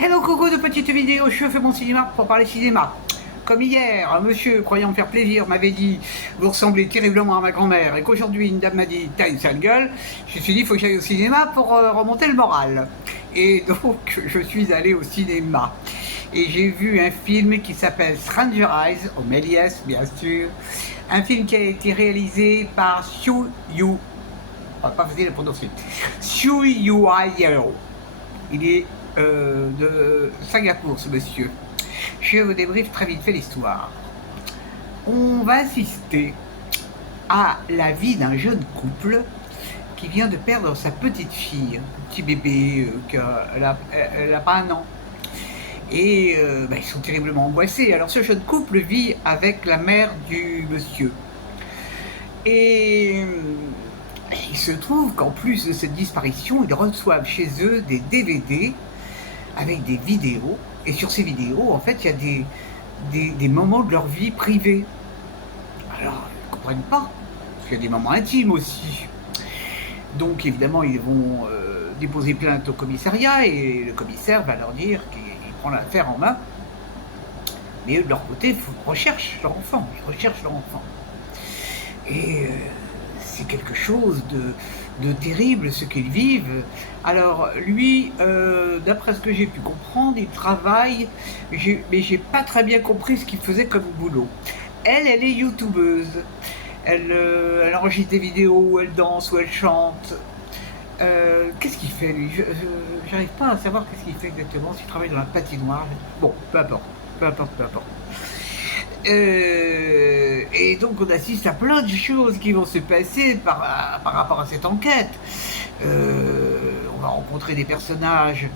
Hello Coco de petite vidéo, je fais mon cinéma pour parler cinéma. Comme hier, un monsieur, croyant me faire plaisir, m'avait dit « Vous ressemblez terriblement à ma grand-mère » et qu'aujourd'hui une dame m'a dit « T'as une sale gueule », je me suis dit « Il faut que j'aille au cinéma pour remonter le moral ». Et donc, je suis allé au cinéma. Et j'ai vu un film qui s'appelle Stranger Eyes, au Méliès bien sûr. Un film qui a été réalisé par Siu Yu. Pas facile à prononcer. Siu Yu Yeo. Il est de Singapour, ce monsieur. Je vous débriefe très vite fait l'histoire. On va assister à la vie d'un jeune couple qui vient de perdre sa petite fille, un petit bébé, elle a pas un an. Et ils sont terriblement angoissés. Alors ce jeune couple vit avec la mère du monsieur. Et il se trouve qu'en plus de cette disparition, ils reçoivent chez eux des DVD avec des vidéos, et sur ces vidéos, en fait, il y a des moments de leur vie privée. Alors, ils ne comprennent pas, parce qu'il y a des moments intimes aussi. Donc, évidemment, ils vont déposer plainte au commissariat, et le commissaire va leur dire qu'il prend l'affaire en main. Mais eux, de leur côté, ils recherchent leur enfant, Et c'est quelque chose de terrible ce qu'ils vivent. Alors lui, d'après ce que j'ai pu comprendre, il travaille, mais j'ai pas très bien compris ce qu'il faisait comme boulot. Elle est youtubeuse. Elle enregistre des vidéos où elle danse, où elle chante. Qu'est-ce qu'il fait lui? J'arrive pas à savoir qu'est-ce qu'il fait exactement, s'il travaille dans la patinoire. Bon, peu importe. Et donc on assiste à plein de choses qui vont se passer par rapport à cette enquête. On va rencontrer des personnages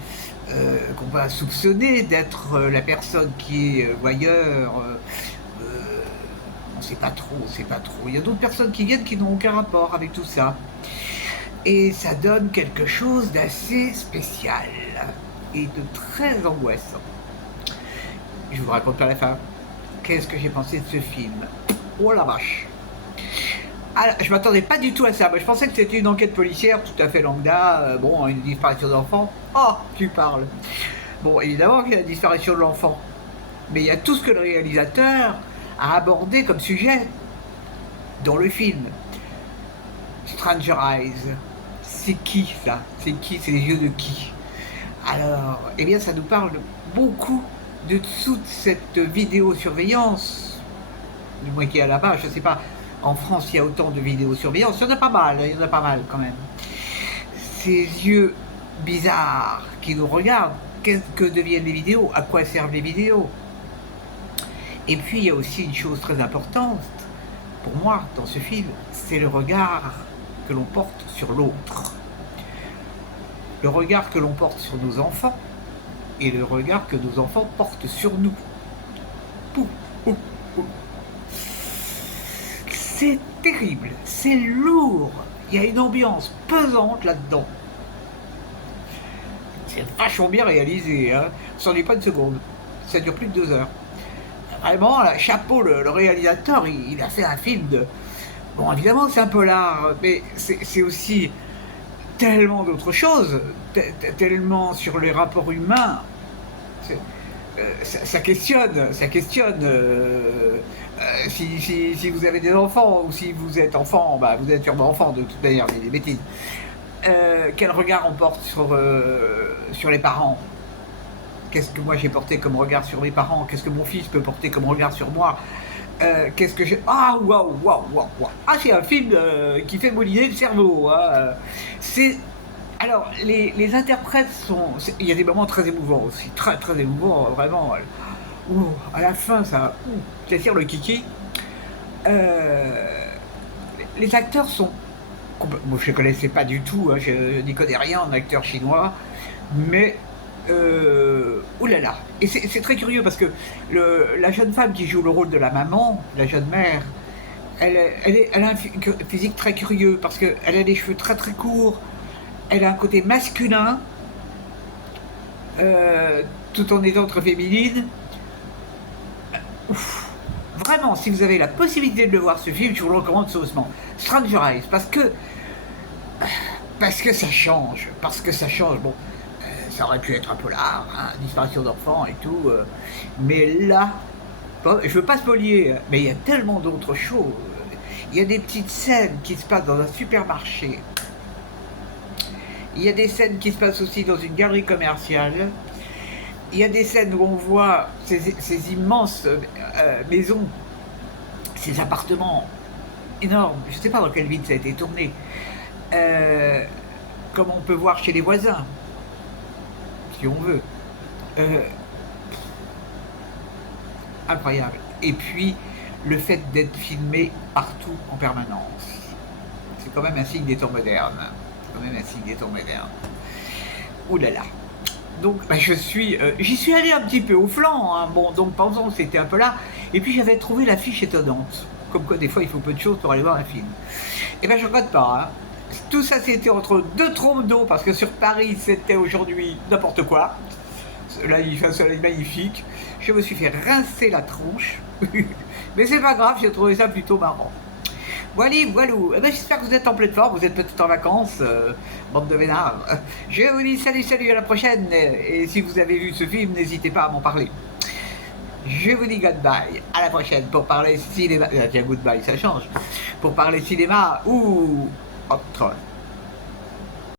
qu'on va soupçonner d'être la personne qui est voyeur. On sait pas trop. Il y a d'autres personnes qui viennent qui n'ont aucun rapport avec tout ça. Et ça donne quelque chose d'assez spécial et de très angoissant. Je vous raconte pas la fin. Qu'est-ce que j'ai pensé de ce film? Oh la vache! Alors, je m'attendais pas du tout à ça. Je pensais que c'était une enquête policière tout à fait lambda. Une disparition d'enfant. Oh, tu parles! Bon, évidemment qu'il y a la disparition de l'enfant. Mais il y a tout ce que le réalisateur a abordé comme sujet dans le film. Stranger Eyes. C'est qui ça? C'est qui? C'est les yeux de qui? Alors, eh bien, ça nous parle beaucoup de toute cette vidéosurveillance, du moins qu'il y a là-bas, je ne sais pas, en France il y a autant de vidéosurveillance, il y en a pas mal quand même. Ces yeux bizarres qui nous regardent, qu'est-ce que deviennent les vidéos, à quoi servent les vidéos? Et puis il y a aussi une chose très importante, pour moi, dans ce film, c'est le regard que l'on porte sur l'autre. Le regard que l'on porte sur nos enfants, et le regard que nos enfants portent sur nous. C'est terrible, c'est lourd, il y a une ambiance pesante là-dedans. C'est vachement bien réalisé, hein. Ça n'en est pas une seconde, ça dure plus de 2 heures. Vraiment, là, chapeau, le réalisateur, il a fait un film de... Bon, évidemment, c'est un polar, mais c'est aussi tellement d'autres choses, tellement sur les rapports humains. Ça questionne si vous avez des enfants ou si vous êtes enfant, vous êtes sûrement enfant de toute manière, des bêtises. Quel regard on porte sur les parents? Qu'est-ce que moi j'ai porté comme regard sur mes parents? Qu'est-ce que mon fils peut porter comme regard sur moi? Qu'est-ce que j'ai... Ah, waouh. Ah, c'est un film qui fait mouliner le cerveau. Hein. Alors, les interprètes sont... Il y a des moments très émouvants aussi, très émouvants, vraiment. À la fin, ça tire le kiki. Les acteurs sont... Moi, je ne connaissais pas du tout, hein, je n'y connais rien en acteur chinois, mais... oulala. Et c'est très curieux parce que la jeune femme qui joue le rôle de la maman, la jeune mère, elle a un physique très curieux parce qu'elle a des cheveux très courts. Elle a un côté masculin, tout en étant très féminine. Ouf. Vraiment, si vous avez la possibilité de le voir ce film, je vous le recommande saucement. Stranger Eyes, parce que ça change. Bon, ça aurait pu être un polar, hein, disparition d'enfants et tout. Mais là, je veux pas spolier, mais il y a tellement d'autres choses. Il y a des petites scènes qui se passent dans un supermarché. Il y a des scènes qui se passent aussi dans une galerie commerciale. Il y a des scènes où on voit ces immenses maisons, ces appartements énormes. Je ne sais pas dans quelle ville ça a été tourné. Comme on peut voir chez les voisins, si on veut. Incroyable. Et puis, le fait d'être filmé partout en permanence. C'est quand même un signe des temps modernes. C'est quand même un signe des temps modernes. Ouh là là. Donc, bah, j'y suis allé un petit peu au flanc, hein. Bon, donc pensons que c'était un peu là. Et puis j'avais trouvé l'affiche étonnante. Comme quoi, des fois, il faut peu de choses pour aller voir un film. Et ben, je regrette pas, hein. Tout ça, c'était entre deux trompes d'eau, parce que sur Paris, c'était aujourd'hui n'importe quoi. Là, il fait un soleil magnifique. Je me suis fait rincer la tronche. Mais c'est pas grave, j'ai trouvé ça plutôt marrant. Voilà, voilou. Eh ben, j'espère que vous êtes en pleine forme, vous êtes peut-être en vacances, bande de vénards. Je vous dis salut, à la prochaine. Et si vous avez vu ce film, n'hésitez pas à m'en parler. Je vous dis goodbye, à la prochaine pour parler cinéma. Tiens, goodbye, ça change. Pour parler cinéma ou autre.